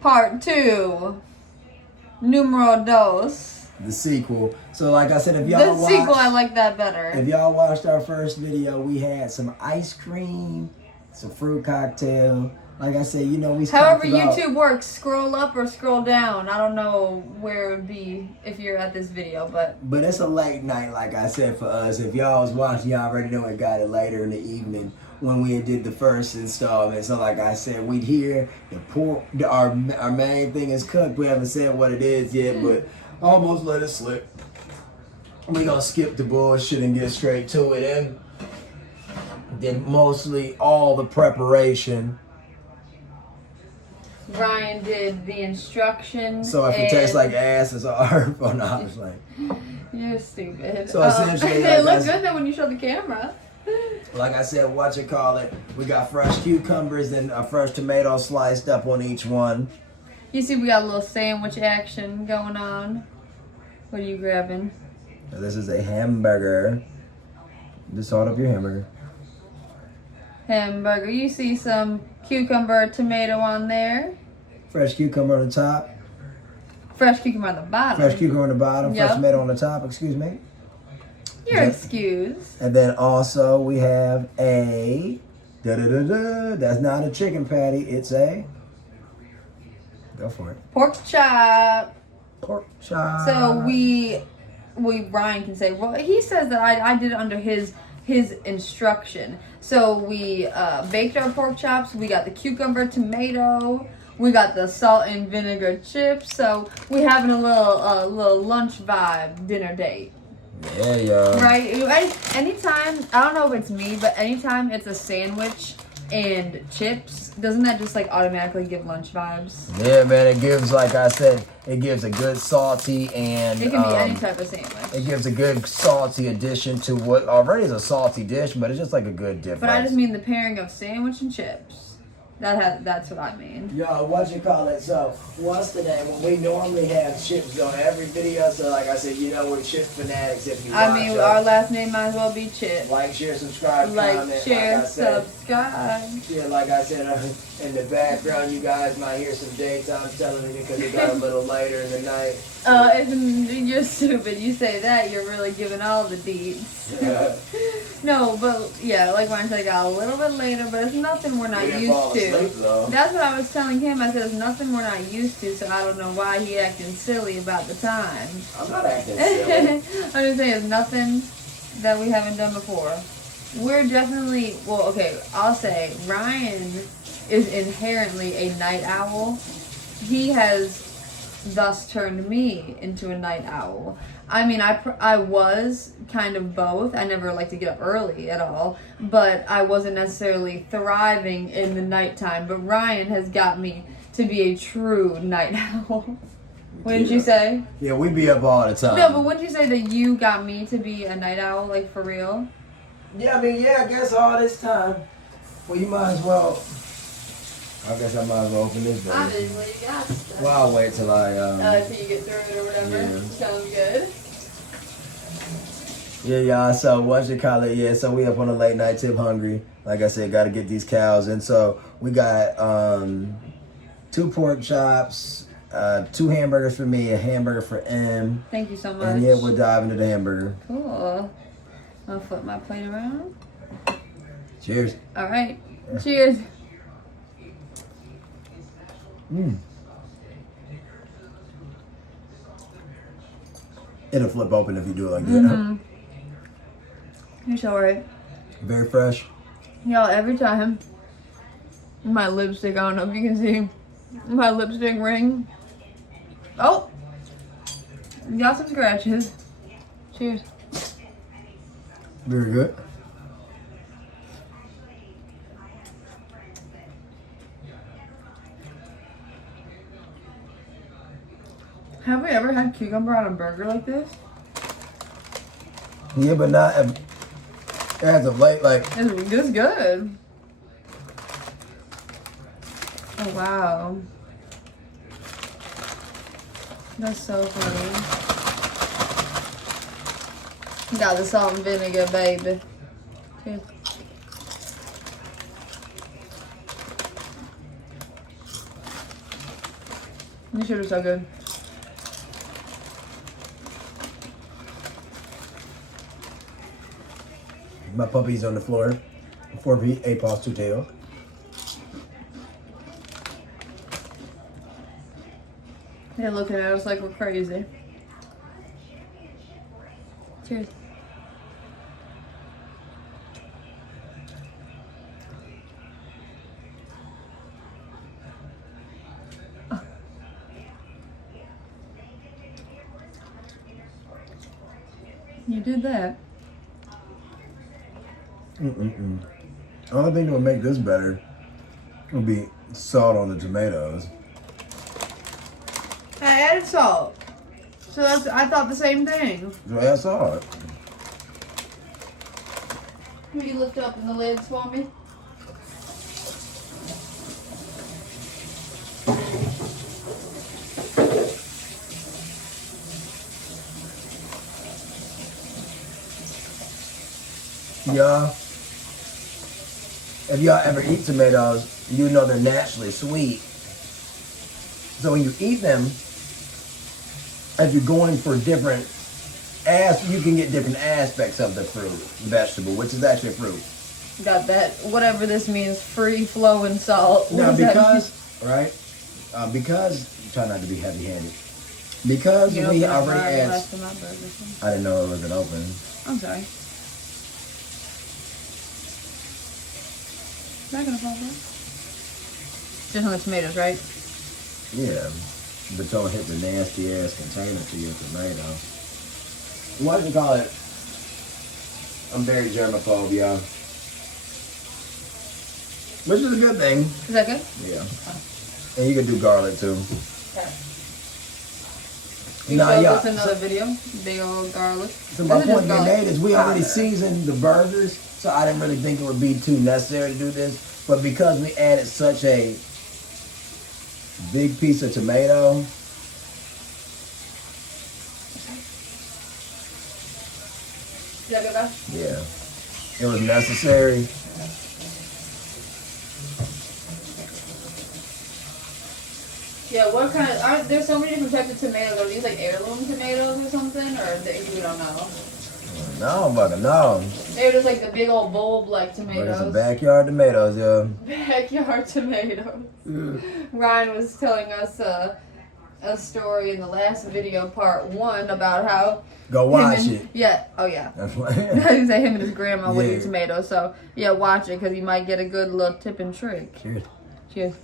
Part 2. Numero dos. The sequel. So like I said, if y'all The sequel, I like that better. If y'all watched our first video, we had some ice cream, some fruit cocktail. Like I said, you know, we However talked about, YouTube works, scroll up or scroll down. I don't know where it would be if you're at this video, but it's a late night, like I said, for us. If y'all was watching, y'all already know it got it later in the evening when we did the first installment. So like I said, we'd hear the pork, our main thing is cooked. We haven't said what it is yet, but almost let it slip. We gonna skip the bullshit and get straight to it. And then mostly all the preparation. Ryan did the instructions. So if it tastes like ass, it's our oh no, I was like, you're stupid. So essentially, they look good though when you show the camera. Like I said, what you call it? We got fresh cucumbers and a fresh tomato sliced up on each one. You see, we got a little sandwich action going on. What are you grabbing? Now, this is a hamburger. Just hold up your hamburger. Hamburger. You see some cucumber, tomato on there. Fresh cucumber on the top. Fresh cucumber on the bottom. Fresh cucumber on the bottom. Yep. Fresh tomato on the top. Excuse me. You're excused. And then also we have a that's not a chicken patty. It's a go for it. Pork chop. Pork chop. So Ryan can say, well, he says that I did it under his instruction. So we baked our pork chops. We got the cucumber, tomato. We got the salt and vinegar chips. So we having a little lunch vibe dinner date. Yeah, y'all. Right? Anytime, I don't know if it's me, but anytime it's a sandwich and chips, doesn't that just like automatically give lunch vibes? Yeah, man. It gives, like I said, it gives a good salty and It can be any type of sandwich. it gives a good salty addition to what already is a salty dish, but it's just like a good dip. But I just mean the pairing of sandwich and chips. That's what I mean. Yo, what you call it? So, what's the name? Well, we normally have chips on every video, so like I said, you know we're chip fanatics if you I mean, our last name might as well be Chip. like, share, subscribe, Like, comment. share, like I said, subscribe. yeah, like I said, in the background, you guys might hear some daytime television because it got a little later in the night. You're stupid. You say that, you're really giving all the deeds. No, but yeah, like Ryan said, it got a little bit later, but it's nothing we're not used to. That's what I was telling him. I said it's nothing we're not used to, so I don't know why he acting silly about the time. I'm not acting silly. I'm just saying it's nothing that we haven't done before. We're definitely, well, okay, I'll say Ryan is inherently a night owl. He has thus turned me into a night owl. I mean, I was kind of both. I never liked to get up early at all, but I wasn't necessarily thriving in the nighttime. But Ryan has got me to be a true night owl. What did you say? Yeah, we be up all the time. No, but wouldn't you say that you got me to be a night owl, like for real? Yeah, I mean, yeah, I guess all this time. Well, you might as well. I guess I might as well open this baby. Obviously, you got stuff. Well, I'll wait till I Till you get through it or whatever. Yeah. Sounds good. Yeah, y'all. So what you call it? Yeah. So we up on a late night tip, hungry. Like I said, got to get these cows, and so we got 2 pork chops, 2 hamburgers for me, a hamburger for M. Thank you so much. And yeah, we'll dive into the hamburger. Cool. I'll flip my plate around. Cheers. All right. Cheers. It'll flip open if you do it like that. Mm-hmm. You're so right. Very fresh. Y'all, every time my lipstick, I don't know if you can see my lipstick ring. Oh! Got some scratches. Cheers. Very good. Have we ever had cucumber on a burger like this? Yeah, but not as of late. Like It's good. Oh, wow. That's so funny. Got the salt and vinegar, baby. Cheers. This shit is so good. My puppy's on the floor. 4 feet, 8 paws, 2 tails. They're looking at us like we're crazy. Cheers. You did that. Only thing that would make this better would be salt on the tomatoes. I added salt. So I thought the same thing. So add salt. Will you lift up the lids for me? Yeah. If y'all ever eat tomatoes, you know they're naturally sweet. So when you eat them, if you're going for different you can get different aspects of the fruit, vegetable, which is actually a fruit. Got that. Whatever this means, free flowing salt. Now because, right? Because, try not to be heavy-handed. Because we already asked. I didn't know it was open. I'm sorry. Not gonna fall down. Just on the tomatoes, right? Yeah, but don't hit the nasty ass container to your tomato. What do you call it? I'm very germaphobe, y'all. Which is a good thing. Is that good? Yeah. And you can do garlic too. Okay. Nah, yeah. This another video. Big old garlic. So my point being made is we already seasoned the burgers, so I didn't really think it would be too necessary to do this. But because we added such a big piece of tomato. Is that good, guys? Yeah. It was necessary. Yeah, what kind of, there's so many different types of tomatoes. Are these like heirloom tomatoes or something? Or we don't know? No, fucking no. They're just like the big old bulb-like tomatoes. But it's a backyard tomatoes, yeah. Backyard tomatoes. Ryan was telling us a story in the last video, part 1, about how... Go watch it. Yeah, oh yeah. That's what He said him and his grandma would eat tomatoes. So, yeah, watch it because you might get a good little tip and trick. Cheers. Cheers.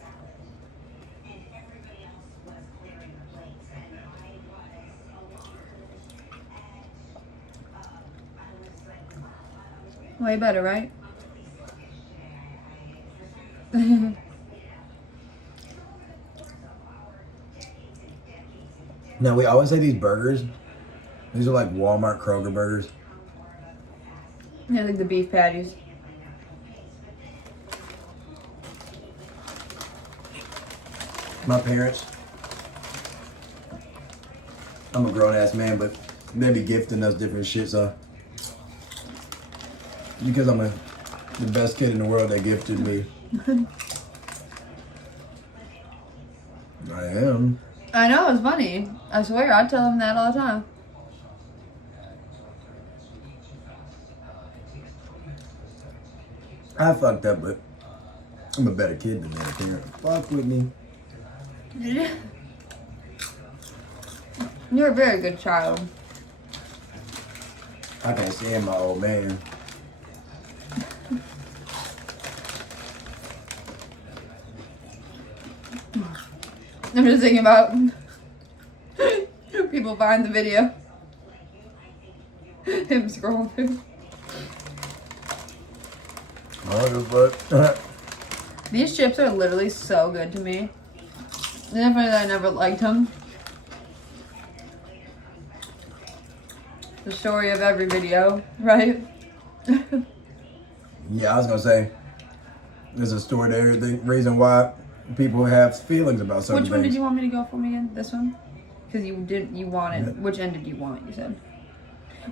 Way better, right? Now, we always say these burgers, these are like Walmart Kroger burgers. Yeah, like the beef patties. My parents, I'm a grown-ass man, but they be gifting us different shit, so. Because I'm the best kid in the world, they gifted me. I am. I know, it's funny. I swear, I tell him that all the time. I fucked up, but I'm a better kid than that parent. Fuck with me. You're a very good child. I can't stand my old man. I'm just thinking about people find the video. Him scrolling through. These chips are literally so good to me. Definitely, I never liked them. The story of every video, right? Yeah, I was gonna say there's a story to everything. Reason why people have feelings about certain Which one things. did you want me to go for again? This one? Because you wanted. Which end did you want? You said.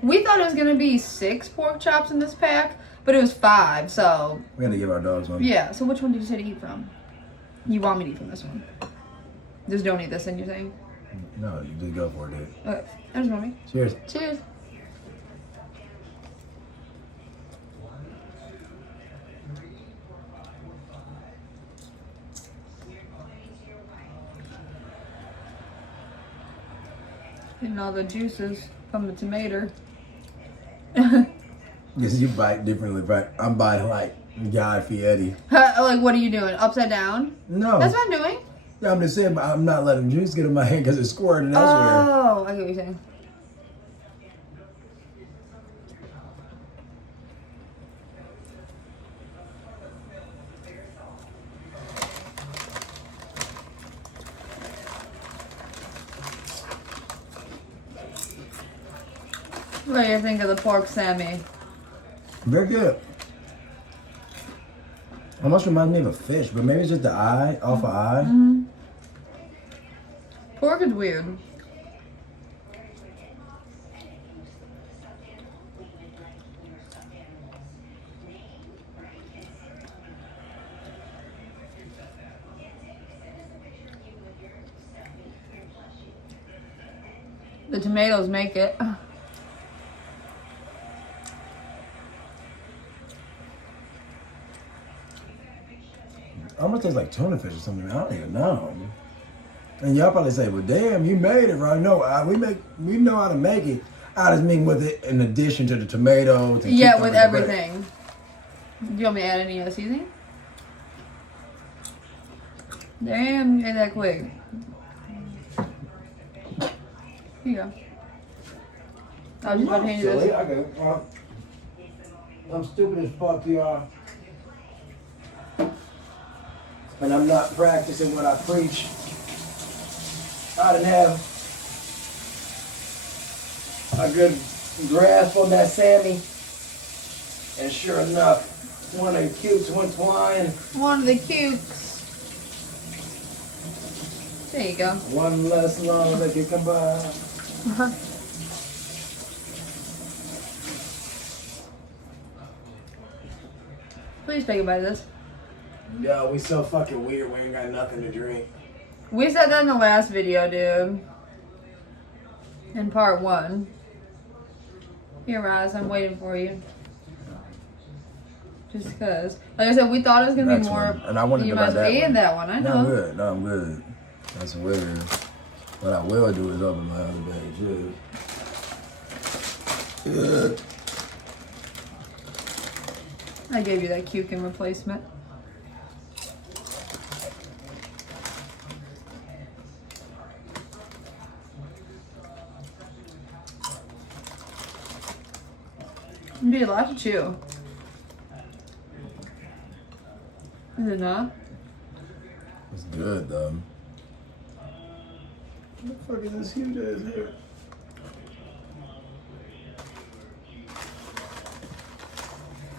We thought it was gonna be 6 pork chops in this pack, but it was 5. So We had to give our dogs one. yeah. So which one did you say to eat from? You want me to eat from this one? Just don't eat this, then you're saying? No, you just go for it, dude. Okay. I just want me. Cheers. Cheers. Getting all the juices from the tomato. Yes, you bite differently, but I'm biting like Guy Fieri. Like, what are you doing? Upside down? No. That's what I'm doing. Yeah, I'm just saying, but I'm not letting juice get in my hand because it's squirting elsewhere. Oh, I get what you're saying. What do you think of the pork Sammy? Very good. Almost reminds me of a fish, but maybe it's just the eye, off an eye. Mm-hmm. Pork is weird. The tomatoes make it. Almost tastes like tuna fish or something. I don't even know. And y'all probably say, "Well, damn, you made it right." No, we know how to make it. I just mean with it in addition to the tomatoes. Yeah, with everything. Do you want me to add any seasoning? Damn, you ate that quick. Here you go. I was just about to hand you this. Okay, well, I'm stupid as fuck, y'all. And I'm not practicing what I preach. I didn't have a good grasp on that Sammy. And sure enough, one of the cukes went flying. One of the cukes. There you go. One less long that can come by. Please take a bite of this. Yo, we so fucking weird. We ain't got nothing to drink. We said that in the last video, dude. In part 1. Here, Roz, I'm waiting for you. Just because. Like I said, we thought it was going to be more. And I wanted you to might buy as well that eat that one. I know. No, I'm good. No, I'm good. That's weird. What I will do is open my other bag, too. Good. I gave you that cuke in replacement. It'd be a lot to chew. Is it not? It's good, though. What the fuck is this huge ass here?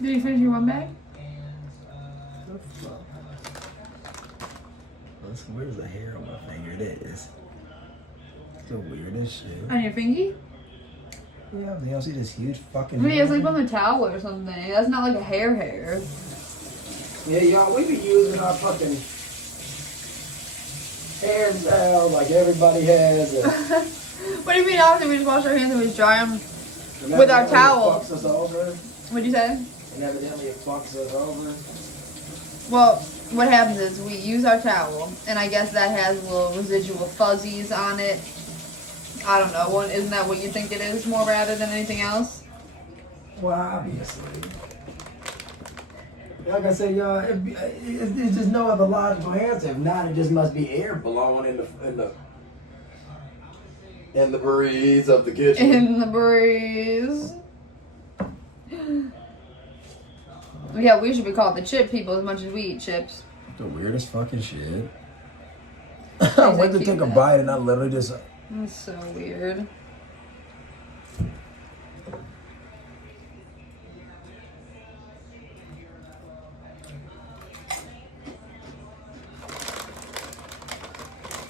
Did you finish your one bag? What the fuck? Where's the hair on my finger? It is. It's the weirdest shit. On your fingy? Yeah, you don't see this huge fucking Maybe hair? it's like on the towel or something. That's not like a hair. Yeah, y'all, we be using our fucking hands out like everybody has. What do you mean often we just wash our hands and we just dry them with our towel? It fucks us over. What'd you say? And evidently it fucks us over. Well, what happens is we use our towel, and I guess that has little residual fuzzies on it. I don't know. Well, isn't that what you think it is more rather than anything else? Well, obviously. Like I said, y'all, it's just no other logical answer. If not, it just must be air blowing in the breeze of the kitchen. In the breeze. Yeah, we should be called the chip people as much as we eat chips. The weirdest fucking shit. I went to take a bite and I literally just... That's so weird.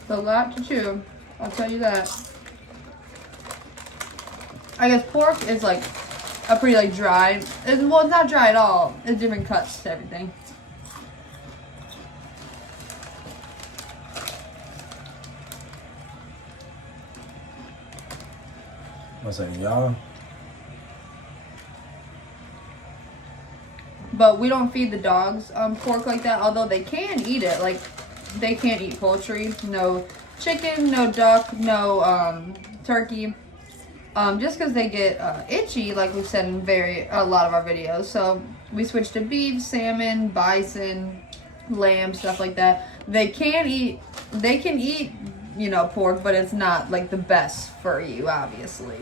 It's a lot to chew. I'll tell you that. I guess pork is like a pretty like dry. Well, it's not dry at all. It's different cuts to everything. What's that, y'all? But we don't feed the dogs pork like that, although they can eat it. Like, they can't eat poultry. No chicken, no duck, no turkey. Just because they get itchy, like we've said in a lot of our videos. So we switched to beef, salmon, bison, lamb, stuff like that. They can eat, you know, pork, but it's not like the best for you, obviously.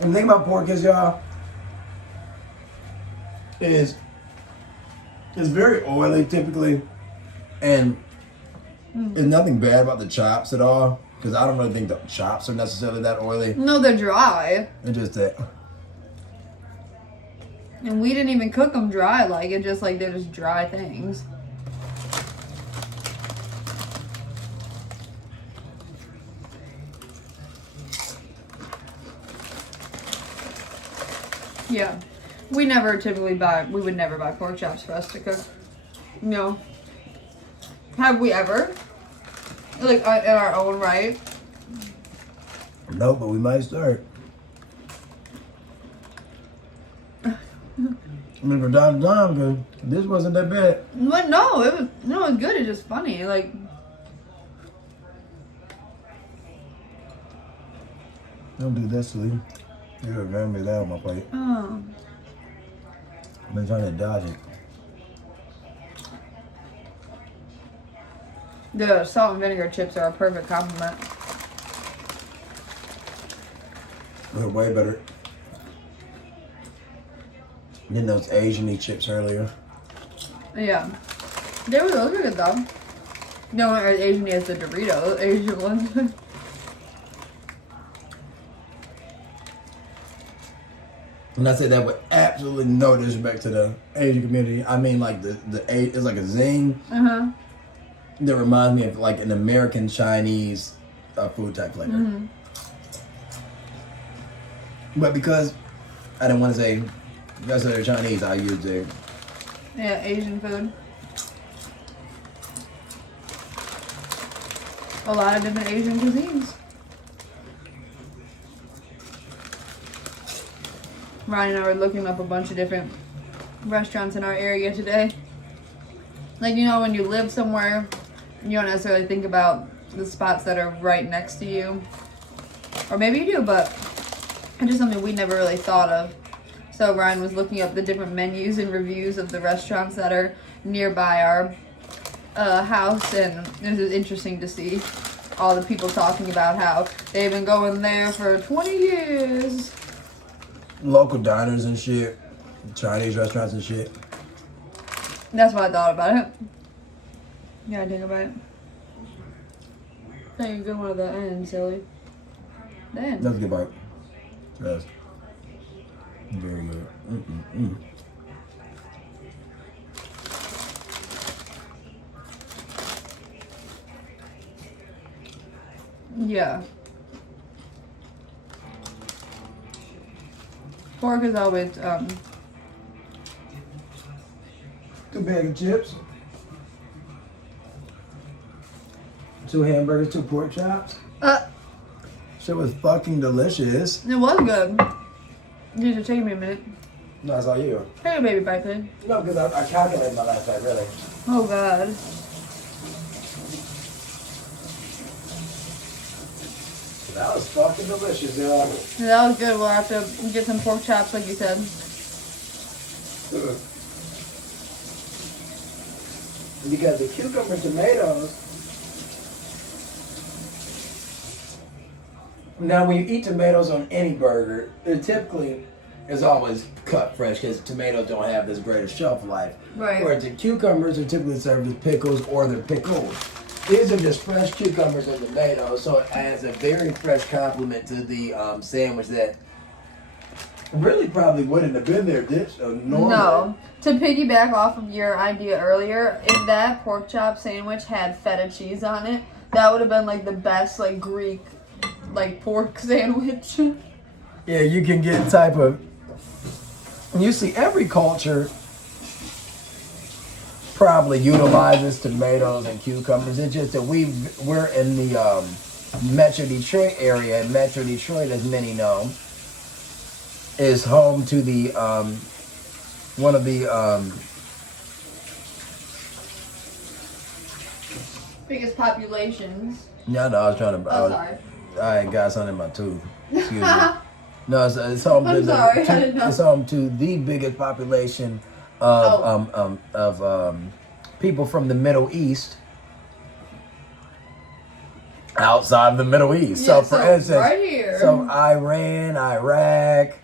And the thing about pork is, y'all, is it's very oily typically, and there's nothing bad about the chops at all, because I don't really think the chops are necessarily that oily. No, they're dry. It's just that. And we didn't even cook them dry, like it just like they're just dry things. Yeah. We would never buy pork chops for us to cook. No. Have we ever? Like, in our own right? No, but we might start. I mean, for time to time, because this wasn't that bad. But no, it was good. It's just funny. Like, Don't do this, Lee. You're going to be down on my plate. oh. I've been trying to dodge it. The salt and vinegar chips are a perfect compliment. They're way better than those Asian-y chips earlier. Yeah. Those were good though. No one as Asian as the Doritos, Asian ones. And I say that with absolutely no disrespect to the Asian community. I mean, like it's like a zing that reminds me of like an American Chinese food type flavor. Mm-hmm. But because I didn't want to say because they're Chinese, I used it. Yeah, Asian food. A lot of different Asian cuisines. Ryan and I were looking up a bunch of different restaurants in our area today. Like, you know, when you live somewhere, you don't necessarily think about the spots that are right next to you. Or maybe you do, but it's just something we never really thought of. So Ryan was looking up the different menus and reviews of the restaurants that are nearby our house, and it was interesting to see all the people talking about how they've been going there for 20 years. Local diners and shit, Chinese restaurants and shit. That's what I thought about it. You gotta think about it. Take a good one at the end, silly. The end. That's a good bite. Yes. Very good. Yeah. Pork is always, 2 bag of chips. 2 hamburgers, 2 pork chops. Shit was fucking delicious. it was good. These are taking me a minute. No, that's all you. Hey, baby bite thing. No, because I calculated my last bite, really. Oh, God. That was fucking delicious, y'all. That was good. We'll have to get some pork chops, like you said. Because the cucumber and tomatoes. Now, when you eat tomatoes on any burger, it typically is always cut fresh because tomatoes don't have this greater shelf life. Right. Whereas the cucumbers are typically served as pickles or they're pickled. These are just fresh cucumbers and tomatoes, so it adds a very fresh complement to the sandwich that really probably wouldn't have been there normally. No. To piggyback off of your idea earlier, if that pork chop sandwich had feta cheese on it, that would have been like the best like Greek like pork sandwich. Yeah, you can get type of. You see, every culture probably utilizes tomatoes and cucumbers. It's just that we're in the Metro Detroit area, and Metro Detroit, as many know, is home to the one of the Biggest populations. yeah, no, I was trying to. Oh, sorry. I got something in my tooth. Excuse me. No, it's home to I'm sorry, I didn't know. it's home to the biggest population of people from the Middle East. Outside of the Middle East. Yeah, So for instance, right here. so Iran, Iraq,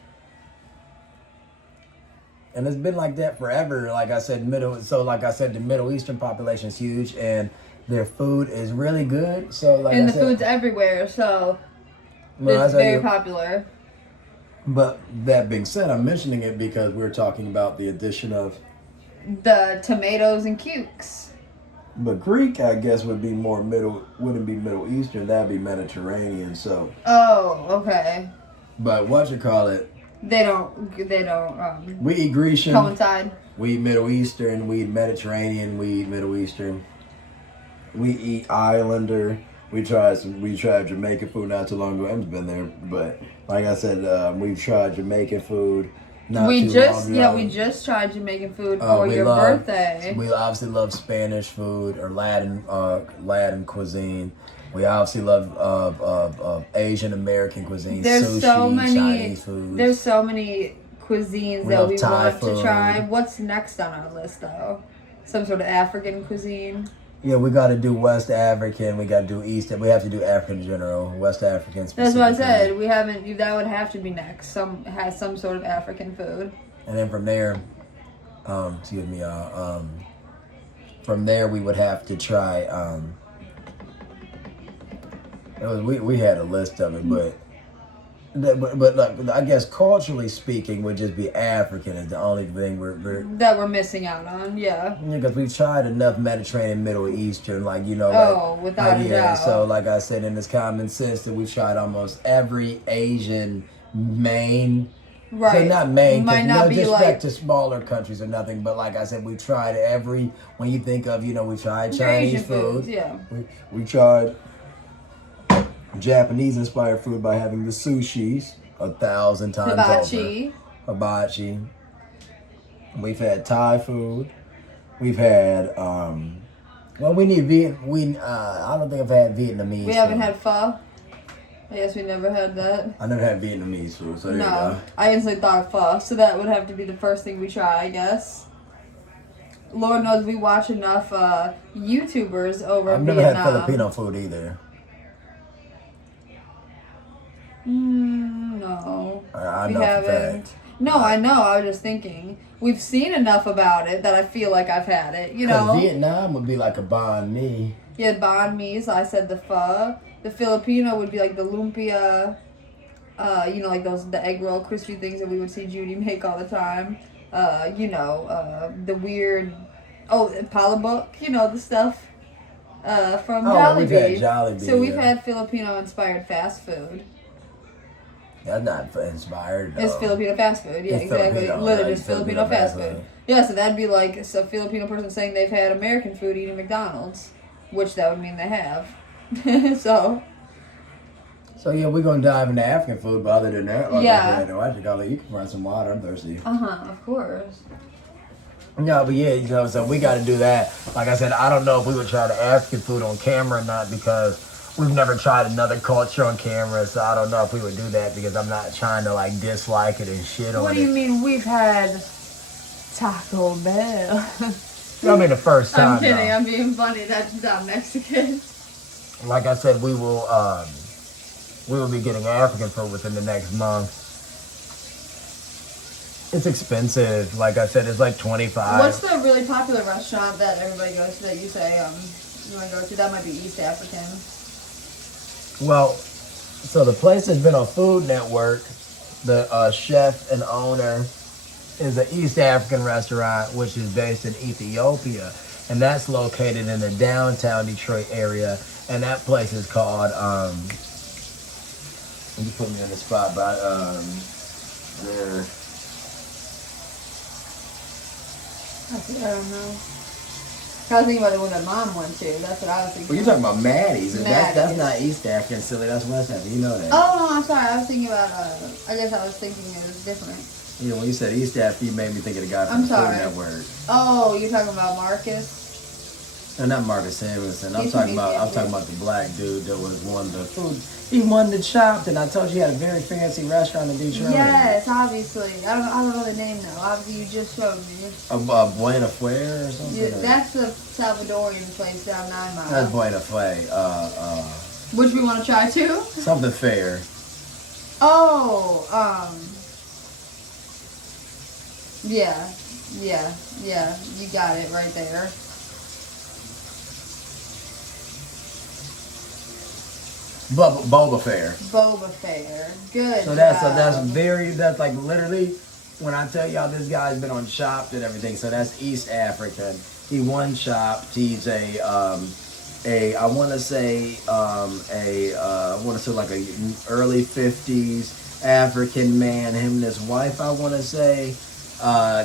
and it's been like that forever. Like I said, the Middle Eastern population is huge, and their food is really good. So like and I the said, food's everywhere, so well, it's very popular. But that being said, I'm mentioning it because we're talking about the addition of The tomatoes and cukes. but Greek, I guess, wouldn't be Middle Eastern. That'd be Mediterranean. So, Oh, okay. but what you call it? They don't We eat Grecian. coincide. We eat Middle Eastern. We eat Mediterranean. We eat Middle Eastern. We eat Islander. We tried Jamaican food not too long ago. Em's been there, but like I said, we've tried Jamaican food. We just tried Jamaican food for your birthday. We obviously love Spanish food or Latin cuisine. We obviously love Asian American cuisine. There's sushi, so many Chinese food. There's so many cuisines We that love we Thai want food. to try. What's next on our list though? Some sort of African cuisine. Yeah, we got to do West African. We got to do East. We have to do African in general. West African. That's what I said. We haven't. That would have to be next. Has some sort of African food. And then from there, from there we would have to try. We had a list of it, but look, I guess culturally speaking, would just be African is the only thing that we're missing out on. Yeah. Because we've tried enough Mediterranean, Middle Eastern, without a doubt. So, like I said, in this common sense, that we've tried almost every Asian main. Right. So not main. Might not be disrespect to smaller countries or nothing, but like I said, we tried every. When you think of, we tried Chinese Asian food. foods, yeah. We tried Japanese inspired food by having the sushis 1,000 times Hibachi. over. Hibachi. We've had Thai food. We've had we need I don't think I've had Vietnamese. We haven't had pho. I guess we never had that. I never had Vietnamese food, so there you No, go. I instantly thought of pho, so that would have to be the first thing we try, I guess. Lord knows we watch enough YouTubers over in Vietnam. I've never had Filipino food either. No. I we know for a haven't. fact. No, I know. I was just thinking. We've seen enough about it that I feel like I've had it. Because Vietnam would be like a banh mi. Yeah, banh mi. So I said the pho. The Filipino would be like the lumpia. Like the egg roll crispy things that we would see Judy make all the time. The weird. Oh, palabok. The stuff. From Jollibee. We've had Jollibee. So we've had Filipino-inspired fast food. That's not inspired. It's Filipino fast food. Yeah, It's exactly. Filipino, Literally like just Filipino fast food. Yeah, so that'd be like a Filipino person saying they've had American food eating McDonald's, which that would mean they have. So yeah, we're gonna dive into African food, but other than that, you can run some water. I'm thirsty. Of course. No, but yeah, so we got to do that. Like I said, I don't know if we would try the African food on camera or not because we've never tried another culture on camera. So I don't know if we would do that because I'm not trying to dislike it and shit on it. What do you mean we've had Taco Bell? I mean the first time. I'm kidding. though. I'm being funny. That's not Mexican. Like I said, we will be getting African food within the next month. It's expensive. Like I said, it's like $25. What's the really popular restaurant that everybody goes to that you say you want to go to? That might be East African. Well, so the place has been on Food Network. The chef and owner is an East African restaurant, which is based in Ethiopia. And that's located in the downtown Detroit area. And that place is called, you put me on the spot, but I don't know. I was thinking about the one that Mom went to. That's what I was thinking. Well, you're talking about Maddie's. That's Maddie's. not East African, silly. That's West African. You know that. Oh, no, I'm sorry. I was thinking about, I guess I was thinking it was different. Yeah, when you said East African, you made me think of the guy from I'm the Food sorry. Network. Oh, you're talking about Marcus? No, not Marcus Samuelson. I'm He's talking from about. East I'm talking about the black dude that was won the food. He won the shop, and I told you he had a very fancy restaurant in Detroit. Yes, obviously. I don't know the name though. Obviously, you just showed me. A Buena Fuere or something. Yeah, that's the Salvadorian place down 9 Mile. That's Buena Fuere. Which we want to try too. Something fair. Oh, yeah. You got it right there. Boba Fair. Boba Fair. Good. So that's job. like literally when I tell y'all this guy's been on Chopped and everything. So that's East African. He won Chopped. He's I want to say like a early 50s African man. Him and his wife, I want to say,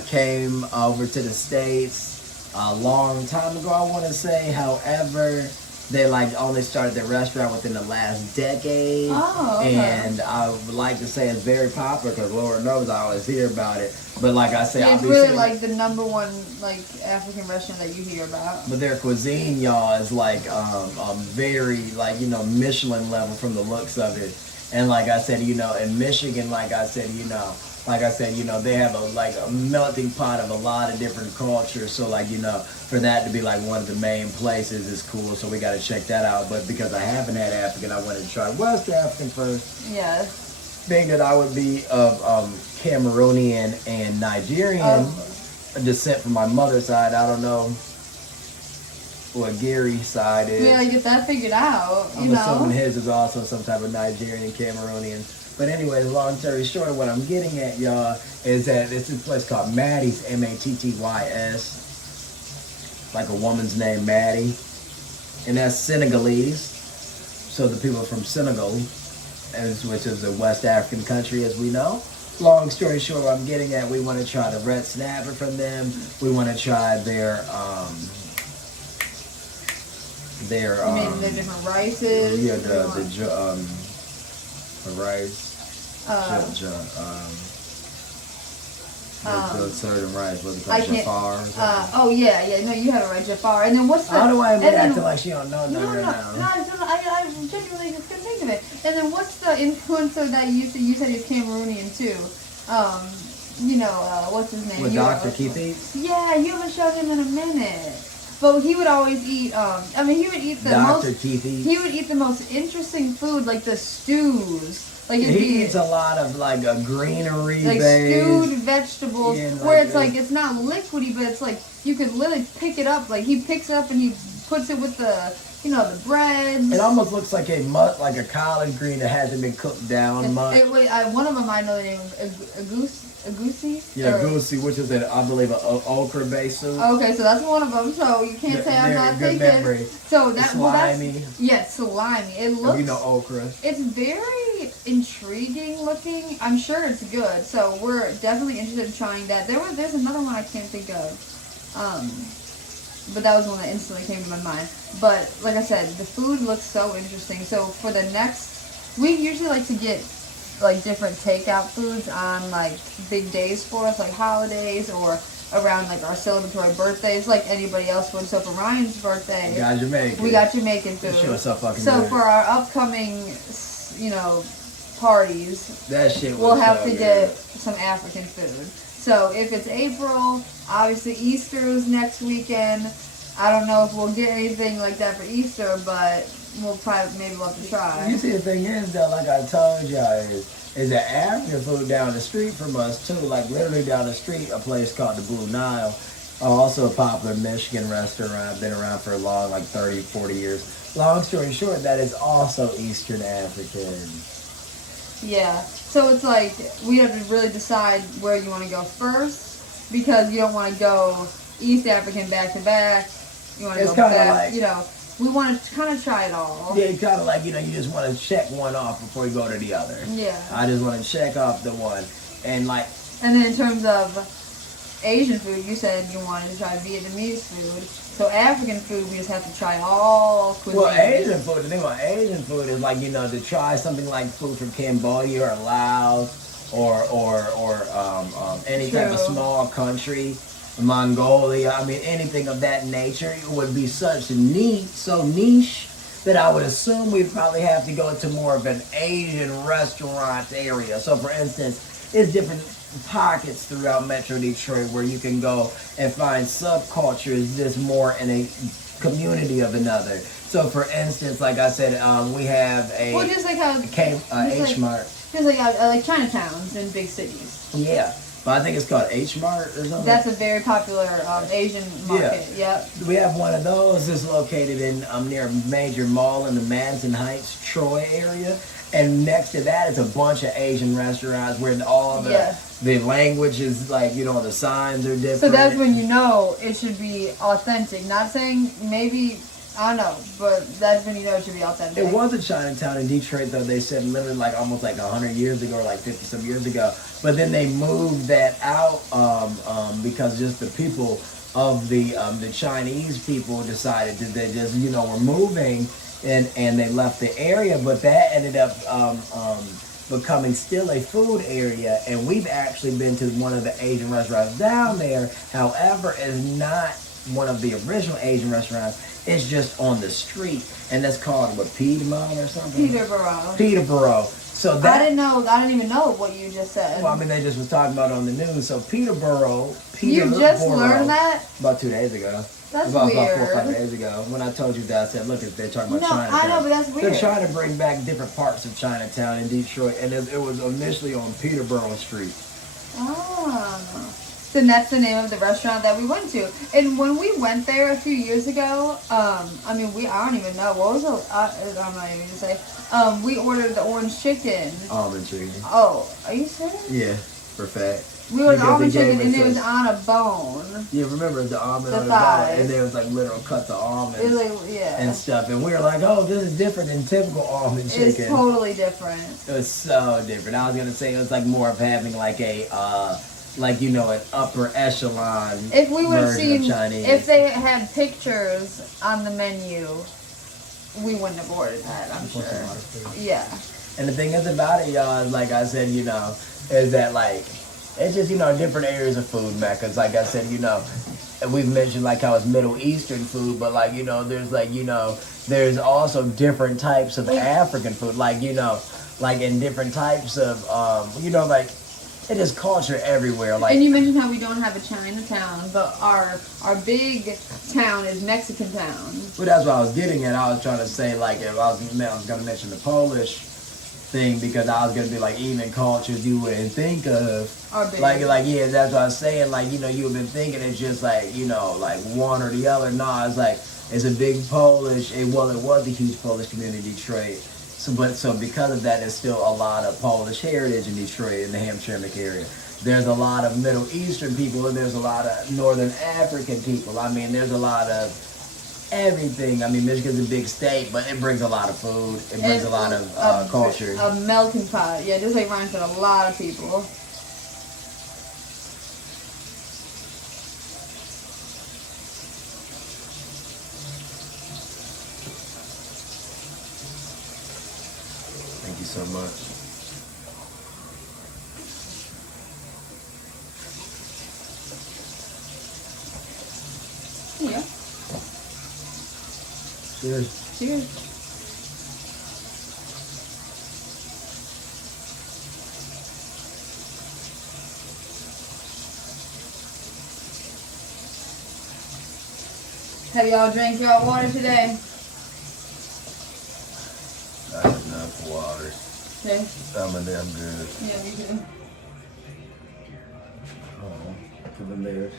came over to the States a long time ago, I want to say. However, they like only started their restaurant within the last decade. Oh, okay. And I would like to say it's very popular because Lord knows I always hear about it. But like I say, Yeah, I'll it's be really saying, like the number one like African restaurant that you hear about. but their cuisine, y'all, is like very like Michelin level from the looks of it. And like I said, in Michigan, like I said, they have a melting pot of a lot of different cultures. So for that to be like one of the main places is cool. So we got to check that out. But because I haven't had African, I wanted to try West African first. Yes. Being that I would be of Cameroonian and Nigerian descent from my mother's side, I don't know what Gary's side is. Yeah, get that figured out. I'm assuming his is also some type of Nigerian and Cameroonian. But anyway, long story short, what I'm getting at, y'all, is that it's a place called Maddie's, Mattys, like a woman's name, Maddie. And that's Senegalese. So the people from Senegal, which is a West African country, as we know. Long story short, what I'm getting at, we want to try the red snapper from them. We want to try their you mean the different rices? Yeah, the rice. The certain rice, what's it called? Jafar or something? Oh yeah, no, you have it right, Jafar. And then what's the? How do I acting like she don't know No, right now? I genuinely just couldn't think of it. And then what's the influencer that you said he's Cameroonian too? What's his name? With Dr. Keith Eats? Yeah, you haven't showed him in a minute. But he would always eat. He would eat the Dr. Keith Eats? He would eat the most interesting food, like the stews. Like he eats a lot of greenery, like stewed vegetables, yeah, where it's it's not liquidy, but it's like you could literally pick it up. Like he picks it up and he puts it with the the breads. It almost looks like a collard green that hasn't been cooked down much. One of them I know the name Agusi. Yeah, Agusi, which is I believe an okra based soup. Okay, so that's one of them. So you can't say I'm not good thinking. Memory. So that slimy. Slimy. It looks. Okra. It's very intriguing looking. I'm sure it's good. So we're definitely interested in trying that. There's another one I can't think of. But that was one that instantly came to my mind. But like I said, the food looks so interesting. So for the next, we usually like to get different takeout foods on big days for us, like holidays or around our celebratory birthdays, like anybody else would. So for Ryan's birthday, we got Jamaican food. Sure, so good. For our upcoming, parties, that shit we'll have to get some African food. So if it's April, obviously Easter is next weekend. I don't know if we'll get anything like that for Easter, but we'll maybe we'll have to try. You see, the thing is, though, like I told y'all, is that African food down the street from us, too. Like, literally down the street, a place called the Blue Nile. Also a popular Michigan restaurant. Been around for a long, 30, 40 years. Long story short, that is also Eastern African. Yeah. So it's we have to really decide where you want to go first, because you don't want to go East African back to back. You want to go back, we want to kind of try it all. Yeah, kind of you just want to check one off before you go to the other. Yeah. I just want to check off the one. And then in terms of Asian food, you said you wanted to try Vietnamese food. So African food, we just have to try all cuisines. Well, Asian food, the thing about Asian food is like, to try something like food from Cambodia or Laos or any type of True. small country, Mongolia, I mean, anything of that nature, it would be so niche that I would assume we'd probably have to go to more of an Asian restaurant area. So, for instance, there's different pockets throughout Metro Detroit where you can go and find subcultures that's more in a community of another. So, for instance, like I said, we have a well, just like how H-Mart. Just like Chinatowns in big cities. Yeah. But I think it's called H-Mart or something. That's a very popular Asian market. Yeah. Yep. We have one of those that's located in near a major mall in the Madison Heights, Troy area. And next to that is a bunch of Asian restaurants where all the language is like, the signs are different. So that's when you know it should be authentic. Not saying maybe, I don't know, but that's when you know it should be authentic. It was a Chinatown in Detroit, though. They said literally like almost like 100 years ago or like 50 some years ago. But then they moved that out because just the people of the Chinese people decided that they just, were moving and they left the area. But that ended up becoming still a food area. And we've actually been to one of the Asian restaurants down there. However, it's not one of the original Asian restaurants. It's just on the street, and that's called Piedmont or something. Peterborough. So that I didn't even know what you just said. Well, I mean, they just was talking about it on the news. So Peterborough. You just learned that? About 2 days ago. That's about weird. About 4 or 5 days ago. When I told you that, I said, look, they're talking about Chinatown. I know, but that's weird. They're trying to bring back different parts of Chinatown in Detroit, and it was initially on Peterborough Street. Oh. So that's the name of the restaurant that we went to. And when we went there a few years ago, I don't even know. What was it? I'm not even going to say. We ordered the orange chicken. Almond chicken. Oh, are you serious? Yeah, for fact. We ordered almond chicken and it was on a bone. Yeah, remember the almond the on the thighs. bone, and there was like literal cuts of almonds and stuff, and we were like, "Oh, this is different than typical almond chicken." It's totally different. It was so different. I was gonna say it was like more of having like a an upper echelon. If we would have version seen, of Chinese. if they had pictures on the menu, we wouldn't have ordered that. I'm sure. Yeah. And the thing is about it, y'all, is like I said, is that like. It's just, different areas of food meccas. Like I said, and we've mentioned like how it's Middle Eastern food, but like, there's like, there's also different types of African food. Like, like in different types of, like, it is culture everywhere. Like, and you mentioned how we don't have a Chinatown, but our big town is Mexican town. Well, that's what I was getting at. I was trying to say, like, if I was going to mention the Polish thing, because I was gonna be like, even cultures you wouldn't think of, like yeah, that's what I was saying. Like, you've been thinking it's just like like one or the other. No, it's like it's a big Polish. It was a huge Polish community in Detroit. So because of that, there's still a lot of Polish heritage in Detroit, in the Hamtramck area. There's a lot of Middle Eastern people, and there's a lot of Northern African people. I mean, there's a lot of everything. I mean, Michigan's a big state, but it brings a lot of food. It brings a lot of culture. A melting pot. Yeah, just like Ryan said, a lot of people. Thank you so much. Yeah. Cheers. Cheers. Have y'all drank y'all water today? I have enough water. Okay. I'm good. Yeah, me too. Oh, for the lyrics.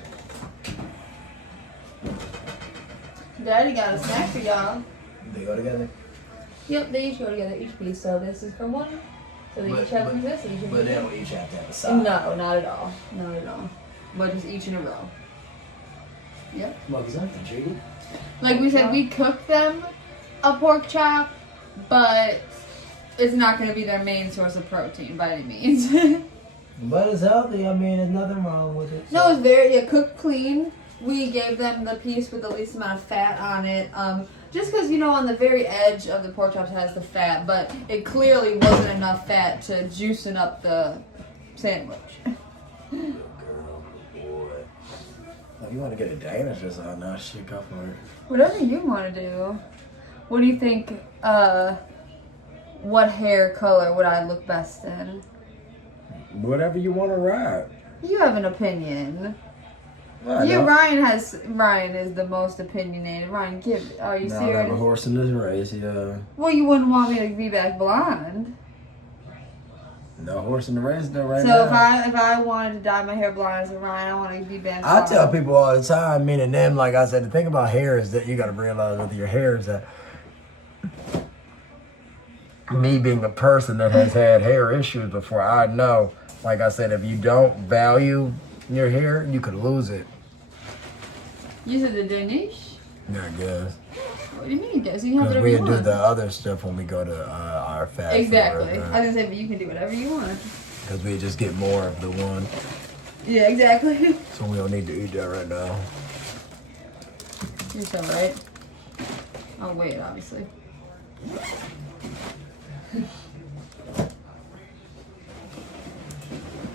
Daddy got a snack for y'all. They go together? Yep, they each go together, each piece. So this is for one. So they each have this. But they don't each have to have a side. No, not at all. Not at all. But just each in a row. Yep. Well, is that the jiggy? Like we said, we cook them a pork chop, but it's not going to be their main source of protein by any means. But it's healthy. I mean, there's nothing wrong with it. No, it's very cooked clean. We gave them the piece with the least amount of fat on it. Just because, on the very edge of the pork chops has the fat, but it clearly wasn't enough fat to juicing up the sandwich. Good girl, good boy. Oh, you want to get a Danish or something? No, shit, go for it. Whatever you want to do. What do you think, what hair color would I look best in? Whatever you want to ride. You have an opinion. Well, Ryan is the most opinionated. Ryan, are you serious? I have a horse in this race, yeah. Well, you wouldn't want me to be back blonde. No horse in the race though right so now. if I wanted to dye my hair blonde as a Ryan, I want to be back blonde. I tell people all the time, meaning them, like I said, the thing about hair is that you got to realize with your hair is that me being a person that has had hair issues before, I know, like I said, if you don't value your hair, you could lose it. You said the Danish? Yeah, I guess. What do you mean, guys? You have Because whatever we you do want. the other stuff when we go to our fast food Exactly. restaurant. I was gonna say, but you can do whatever you want. Because we just get more of the one. Yeah, exactly. So we don't need to eat that right now. You're so right. I'll wait, obviously.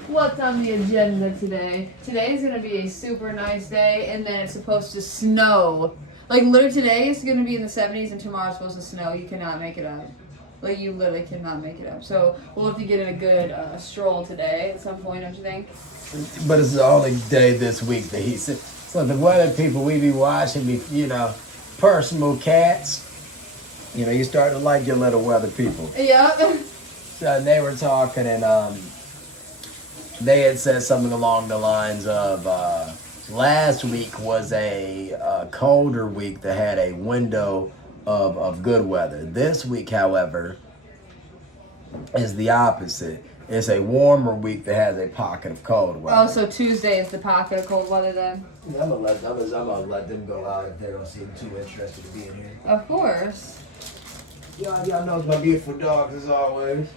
What's on the agenda today? Today is going to be a super nice day, and then it's supposed to snow. Like, literally today is going to be in the 70s, and tomorrow's supposed to snow. You cannot make it up. Like, you literally cannot make it up. So, we'll have to get in a good stroll today at some point, don't you think? But it's the only day this week that he said. So the weather people we be watching, personal cats. You start to like your little weather people. Yeah. So they were talking, and they had said something along the lines of last week was a colder week that had a window of good weather. This week, however, is the opposite. It's a warmer week that has a pocket of cold weather. Oh, so Tuesday is the pocket of cold weather then? I'm gonna let them go out if they don't seem too interested to be in here. Of course. Y'all knows my beautiful dogs as always.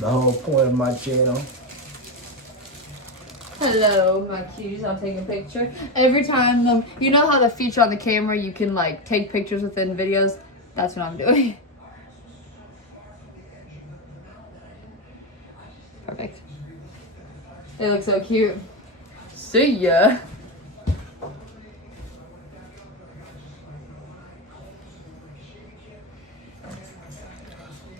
The whole point of my channel. Hello, my cuties. I'll take a picture. Every time, you know how the feature on the camera, you can like take pictures within videos? That's what I'm doing. Perfect. They look so cute. See ya.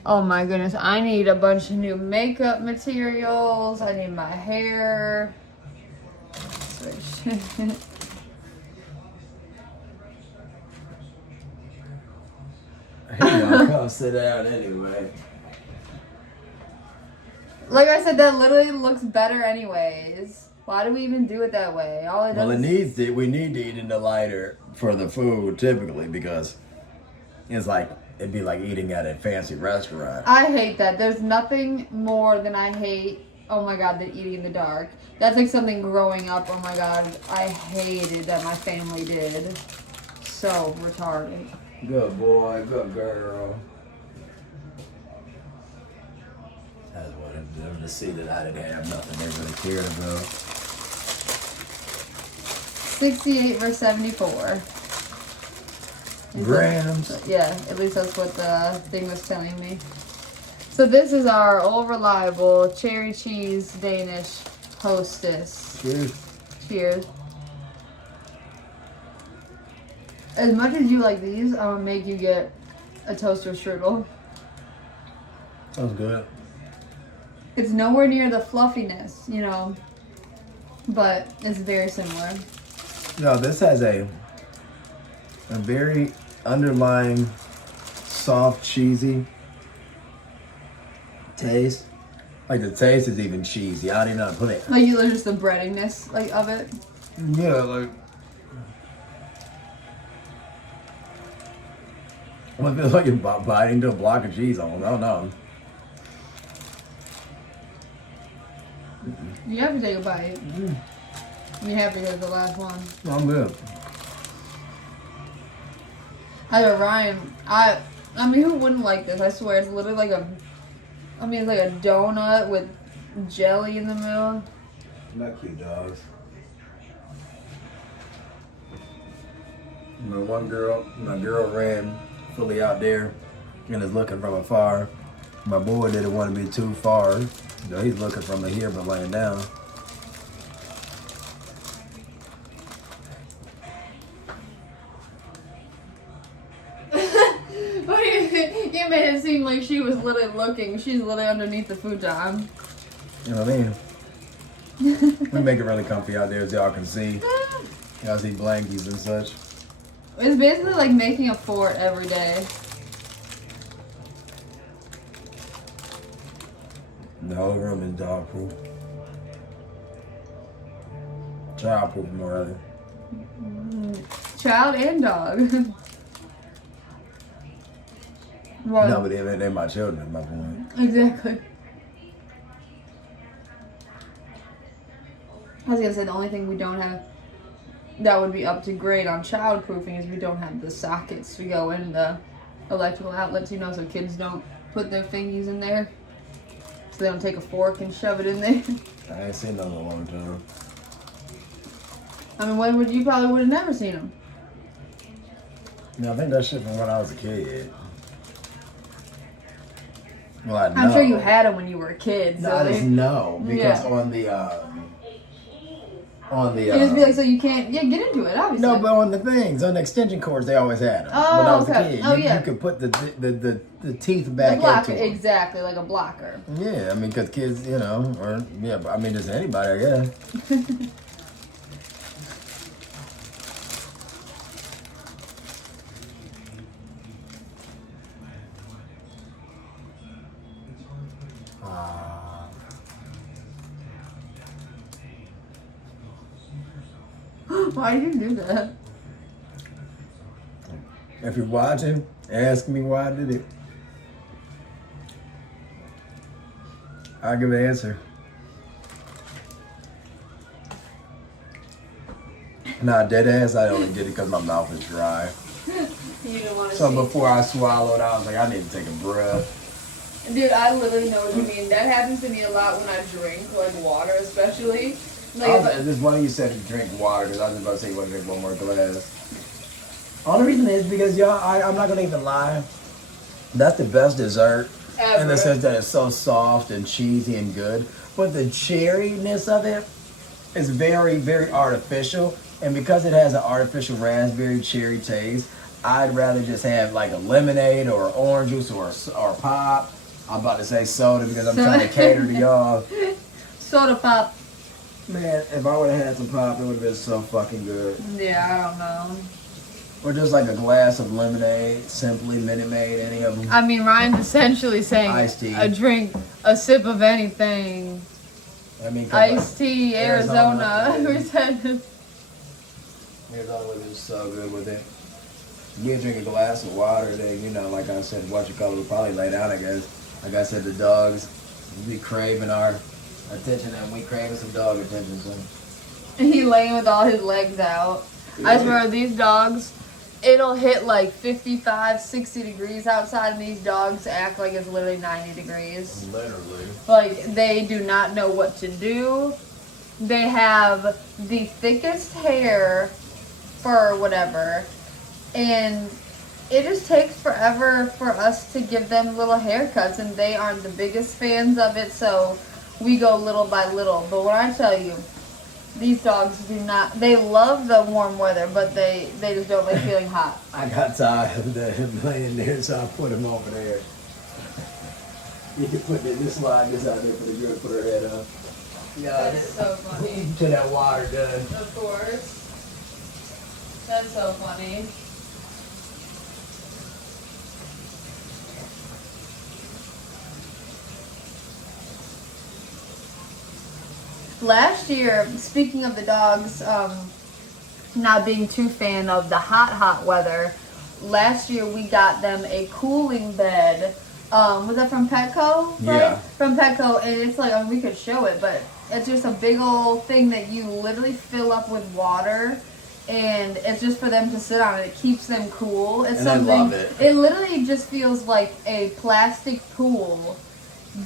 Oh my goodness, I need a bunch of new makeup materials. I need my hair. Switch. Hey, y'all come sit down anyway. Like I said, that literally looks better anyways. Why do we even do it that way? All it does Well, we need to eat in the lighter for the food typically because it's like it'd be like eating at a fancy restaurant. I hate that. There's nothing more than I hate, oh my god, than eating in the dark. That's like something growing up, oh my god, I hated that my family did. So retarded. Good boy, good girl. I just wanted them to see that I didn't have nothing they really cared about. 68 versus 74. Grams. Yeah, at least that's what the thing was telling me. So this is our all reliable cherry cheese Danish hostess. Cheers. Cheers. As much as you like these, I'm gonna make you get a toaster strudel. Sounds good. It's nowhere near the fluffiness, but it's very similar. No, this has a very underlying soft, cheesy taste. Like the taste is even cheesy. I don't even know how to put it. Like you just the breadiness of it. Yeah, like. Well, it feels like you're biting into a block of cheese almost. I don't know. You have to take a bite. You have to go to the last one. I'm good. I know Ryan. I mean, who wouldn't like this? I swear, it's literally like I mean, it's like a donut with jelly in the middle. Not cute dogs. My girl ran fully out there and is looking from afar. My boy didn't want to be too far. He's looking from here but laying down. You made it seem like she was literally looking. She's literally underneath the futon. You know what I mean? We make it really comfy out there as y'all can see. Y'all see blankies and such. It's basically like making a fort every day. The whole room is dog proof. Child proof, more rather. Child and dog. Well, No, but they're my children, at my point. exactly. I was gonna say the only thing we don't have that would be up to grade on childproofing is we don't have the sockets to go in the electrical outlets, you know, so kids don't put their fingies in there. So they don't take a fork and shove it in there. I ain't seen those in a long time. I mean, when would you probably would have never seen them? No, I think that shit from when I was a kid. Well, I know. I'm sure you had them when you were a kid. No, So I just know because Yeah. on the It'd just be like, so you can't, get into it, obviously. no, but on the things, on the extension cords, they always had them. Oh, when I was okay. a kid, Oh, you, yeah. you could put the teeth The back blocker, into them. exactly, like a blocker. Yeah, I mean, because kids, you know, or yeah, but I mean, just anybody, I guess. Why did you do that? If you're watching, ask me why I did it. I'll give an answer. Nah, dead ass, I only did it because my mouth is dry. You didn't want to So see. before I swallowed, I was like, I need to take a breath. Dude, I literally know what you mean. That happens to me a lot when I drink, like water especially. Like, This one of you said to drink water because I was about to say you want to drink one more glass. Only reason is because y'all, I'm not gonna even lie. That's the best dessert ever. in the sense that it's so soft and cheesy and good. But the cherryness of it is very, very artificial. And because it has an artificial raspberry cherry taste, I'd rather just have like a lemonade or orange juice or pop. I'm about to say soda because I'm trying to cater to y'all. Soda pop. Man, if I would have had some pop, it would have been so fucking good. Yeah, I don't know. Or just like a glass of lemonade, simply Minute Maid, any of them. I mean, Ryan's essentially saying Iced tea. a drink, a sip of anything. I mean, Iced tea, Arizona. Arizona. We said Arizona would be so good with it. You drink a glass of water, then, you know, like I said, what you call it, would probably lay down, I guess. Like I said, the dogs be craving our attention, and we craving some dog attention, so. he laying with all his legs out. I swear, these dogs, it'll hit like 55, 60 degrees outside, and these dogs act like it's literally 90 degrees. Literally. Like, they do not know what to do. They have the thickest hair, fur, whatever, and it just takes forever for us to give them little haircuts, and they aren't the biggest fans of it, so we go little by little. But when I tell you, these dogs do not, they love the warm weather, but they just don't like feeling hot. I got tired of him laying there, so I put him over there. You can put this slide this out there for the girl to put her head up. Yeah, That's so funny. till that water done. Of course. That's so funny. Last year, speaking of the dogs, not being too fan of the hot weather, last year we got them a cooling bed. Was that from Petco? Right? Yeah. From Petco, and it's like, I mean, we could show it, but it's just a big old thing that you literally fill up with water, and it's just for them to sit on, and it keeps them cool. It's And I something. love it. It literally just feels like a plastic pool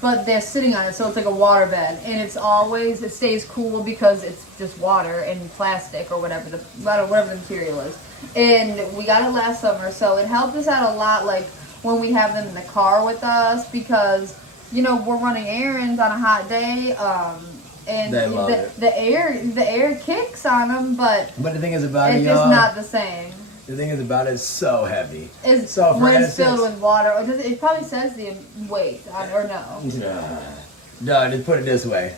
but they're sitting on it, so it's like a water bed, and it stays cool because it's just water and plastic or whatever the material is. And we got it last summer, so it helped us out a lot, like when we have them in the car with us, because we're running errands on a hot day, and They love it. the air kicks on them, but the thing is about it's just not the same. The thing is about it's so heavy. So when it's filled with water, it probably says the weight or no. No, just put it this way.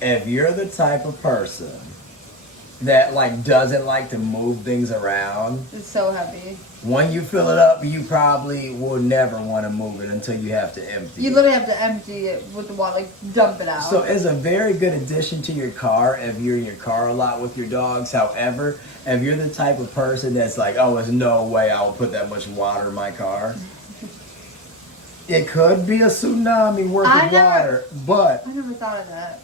If you're the type of person that doesn't like to move things around, It's so heavy. when you fill it up, you probably will never want to move it until you have to empty You it. literally have to empty it with the water, like dump it out. So it's a very good addition to your car if you're in your car a lot with your dogs. However, if you're the type of person that's like, oh, there's no way I will put that much water in my car. It could be a tsunami worth of water, but I never thought of that.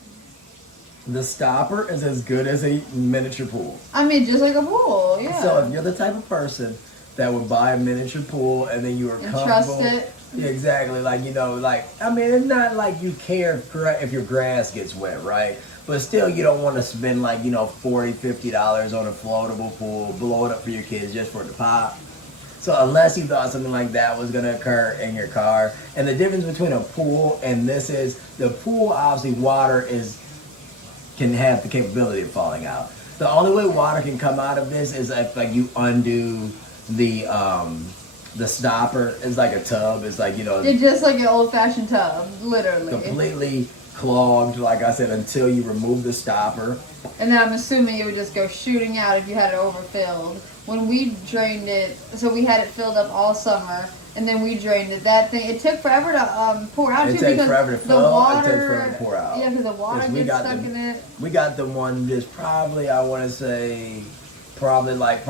the stopper is as good as a miniature pool. I mean, just like a pool, yeah. So if you're the type of person that would buy a miniature pool and then you are And comfortable, trust it. yeah, exactly. It's not like you care if your grass gets wet, right? But still, you don't want to spend $40, $50 on a floatable pool, blow it up for your kids just for it to pop. So unless you thought something like that was going to occur in your car, and the difference between a pool and this is the pool, obviously water can have the capability of falling out. The only way water can come out of this is if you undo the stopper. It's like a tub. It's It's just like an old-fashioned tub, literally. completely clogged, like I said, until you remove the stopper. And then I'm assuming it would just go shooting out if you had it overfilled. When we drained it, so we had it filled up all summer, and then we drained it. That thing, it took forever to pour out It too takes because forever to the water, water, it takes forever to pour out. Yeah, because the water Yes, we gets got stuck the- in it. We got the one just probably, I want to say, probably like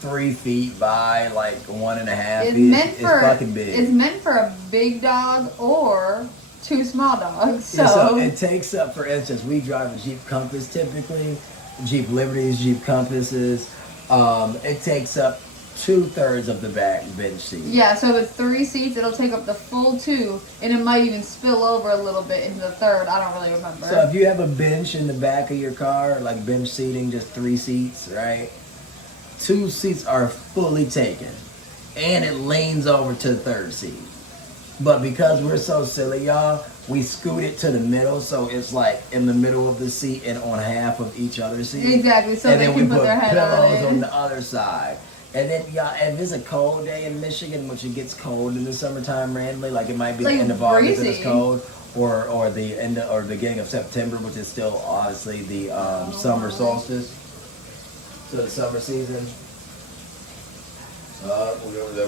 3 feet by 1.5 It's feet. meant It's for fucking big. It's meant for a big dog or 2 small dogs. So, Yeah, so it takes up, for instance, we drive a Jeep Compass typically, Jeep Liberties, Jeep Compasses. It takes up 2/3 of the back bench seat. yeah, so if it's 3 seats, it'll take up the full 2, and it might even spill over a little bit into the third. I don't really remember. So if you have a bench in the back of your car, like bench seating, just 3 seats, right? 2 seats are fully taken, and it leans over to the third seat. But because we're so silly, y'all, we scoot it to the middle, so it's in the middle of the seat and on half of each other seat. Exactly, so and they then can we put their head on pillows it. on the other side. And then, y'all, if it's a cold day in Michigan, which it gets cold in the summertime randomly, it might be the end of August and it's breezy. cold, or the end or the beginning of September, which is still obviously the summer solstice, so the summer season.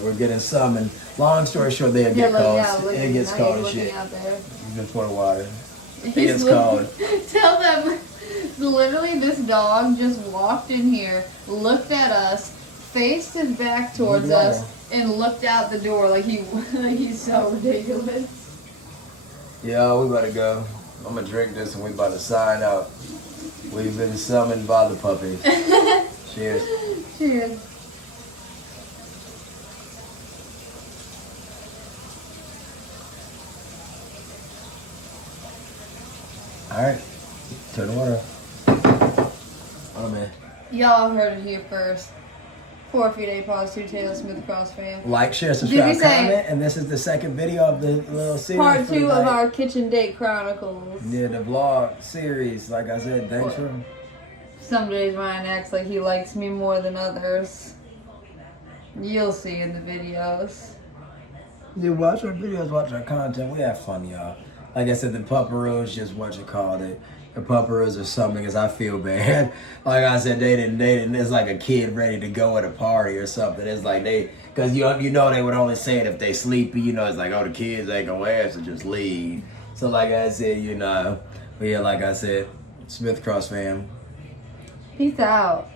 We're getting some, and long story short, they'll get cold. It gets cold and shit. Just pour the water. It gets cold. Tell them, literally, this dog just walked in here, looked at us, faced his back towards us, and looked out the door like he's so ridiculous. Yeah, we about to go. I'm gonna drink this, and we about to sign out. We've been summoned by the puppy. Cheers. Cheers. All right, turn the water off. Oh man. Y'all heard it here first. 4 feet 8 paws, 2 tails, smooth cross fan. Like, share, Did subscribe, we say- comment, and this is the second video of the little series. Part for the 2 of night. our kitchen date chronicles. Yeah, the vlog series. Like I said, thanks for. Some days Ryan acts like he likes me more than others. You'll see in the videos. Yeah, watch our videos, watch our content. We have fun, y'all. Like I said, the pupperoos, just what you called it. The pupperoos are something, because I feel bad. Like I said, they didn't. It's like a kid ready to go at a party or something. It's like because you know they would only say it if they sleepy. It's like, oh, the kids ain't gonna answer, just leave. So like I said, but yeah, like I said, Smith Cross fam. Peace out.